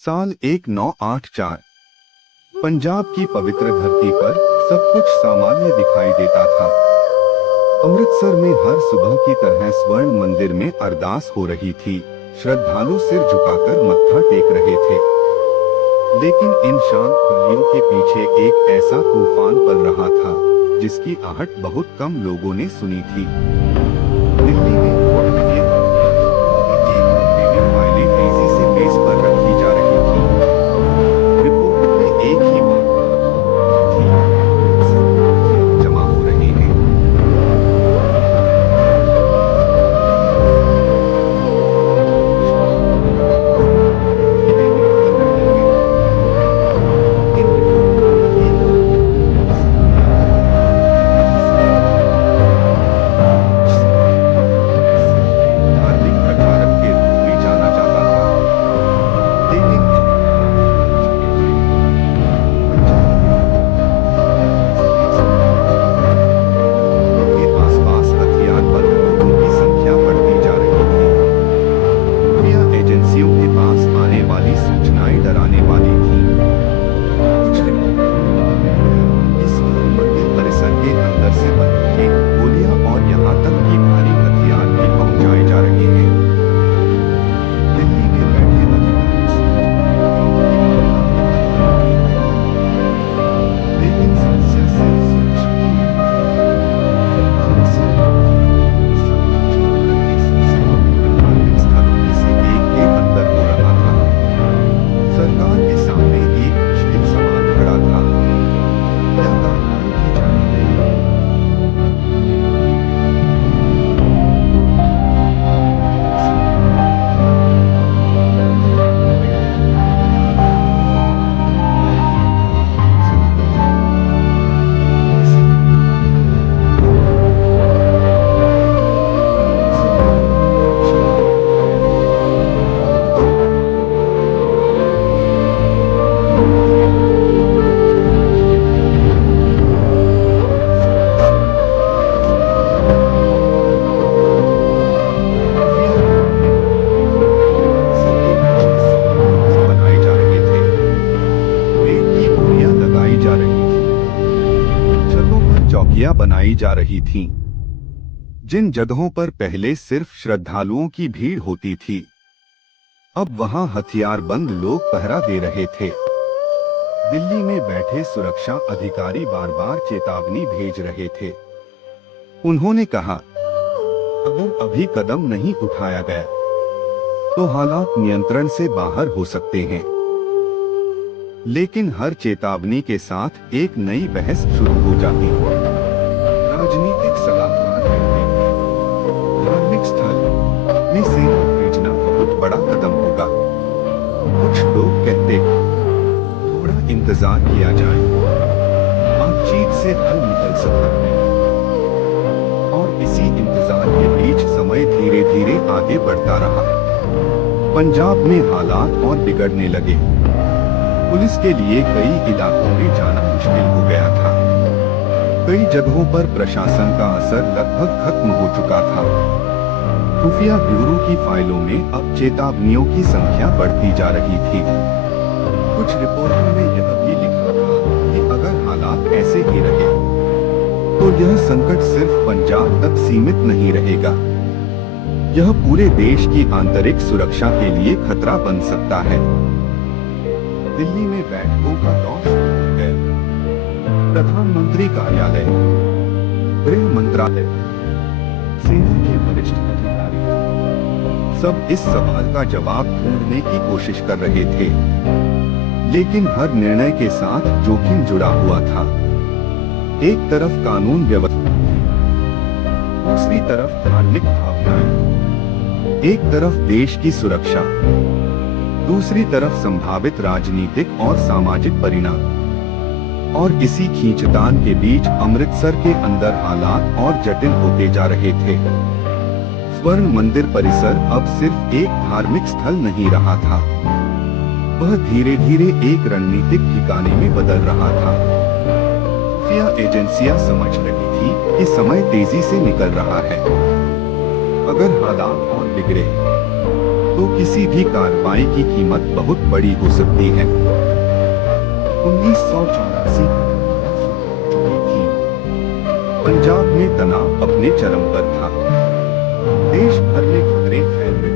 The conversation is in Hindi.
साल 1984। पंजाब की पवित्र धरती पर सब कुछ सामान्य दिखाई देता था। अमृतसर में हर सुबह की तरह स्वर्ण मंदिर में अरदास हो रही थी। श्रद्धालु सिर झुकाकर मत्था टेक रहे थे। लेकिन इन शांत गलियों के पीछे एक ऐसा तूफान पल रहा था जिसकी आहट बहुत कम लोगों ने सुनी थी। दिल्ली में फाइलें तेजी से मेज पर रखी जा रही थी। रिपोर्ट में एक ही बात थी, जमा हो रहे हैं। इन धार्मिक प्रचारक के रूप में जाना जाता था। लेकिन के आसपास हथियारबंद लोगों की संख्या बढ़ती जा रही थी। खुफिया एजेंसियों के पास आने वाली सूचनाएं डराने वाली थीं। कुछ इस मंदिर परिसर के अंदर से बंदूकें, गोलियां और यहाँ तक कि भारी हथियार भी पहुंचाए जा रहे हैं। दिल्ली में बैठे लेकिन समस्या सिर्फ सुरक्षा धार्मिक स्थलों में से एक के अंदर हो रहा था। सरकार के सामने एक मुश्किल सवाल खड़ा था। क्या कानून की जांच बनाए जा रहे थे। रेत की बोरियां लगाई जा रही थी। छतों पर चौकियां बनाई जा रही थीं। जिन जगहों पर पहले सिर्फ श्रद्धालुओं की भीड़ होती थी, अब वहां हथियारबंद लोग पहरा दे रहे थे। दिल्ली में बैठे सुरक्षा अधिकारी बार बार चेतावनी भेज रहे थे। उन्होंने कहा, अगर अभी कदम नहीं उठाया गया तो हालात नियंत्रण से बाहर हो सकते हैं। लेकिन हर चेतावनी के साथ एक नई बहस शुरू हो जाती। राजनीतिक सलाहकार कहते हैं, धार्मिक स्थल में सेना भेजना बहुत बड़ा कदम होगा। कुछ लोग कहते हैं, थोड़ा इंतजार किया जाए, बातचीत से हल निकल सकता है। और इसी इंतजार के बीच समय धीरे धीरे आगे बढ़ता रहा। पंजाब में हालात और बिगड़ने लगे। पुलिस के लिए कई इलाकों में जाना मुश्किल हो गया था। कई जगहों पर प्रशासन का असर लगभग खत्म हो चुका था। खुफिया ब्यूरो की फाइलों में अब चेतावनियों की संख्या बढ़ती जा रही थी। कुछ रिपोर्टों में यह भी लिखा था कि अगर हालात ऐसे ही रहे तो यह संकट सिर्फ पंजाब तक सीमित नहीं रहेगा। यह पूरे देश की आंतरिक सुरक्षा के लिए खतरा बन सकता है। दिल्ली में बैठकों का दौर शुरू हो गया। प्रधानमंत्री कार्यालय, गृह मंत्रालय, सेना के वरिष्ठ अधिकारी सब इस सवाल का जवाब ढूंढने की कोशिश कर रहे थे। लेकिन हर निर्णय के साथ जोखिम जुड़ा हुआ था। एक तरफ कानून व्यवस्था, दूसरी तरफ धार्मिक भावनाएं, एक तरफ देश की सुरक्षा, दूसरी तरफ संभावित राजनीतिक और सामाजिक परिणाम। और इसी खींचतान के बीच अमृतसर के अंदर हालात और जटिल होते जा रहे थे। स्वर्ण मंदिर परिसर अब सिर्फ एक धार्मिक स्थल नहीं रहा था, वह धीरे धीरे एक रणनीतिक ठिकाने में बदल रहा था। खुफिया एजेंसियां समझ रही थी कि समय तेजी से निकल रहा है। अगर हालात और बिगड़े तो किसी भी कार्रवाई की कीमत बहुत बड़ी हो सकती है। 1984 थी। पंजाब में तनाव अपने चरम पर था। देश भर में खबरें फैल रही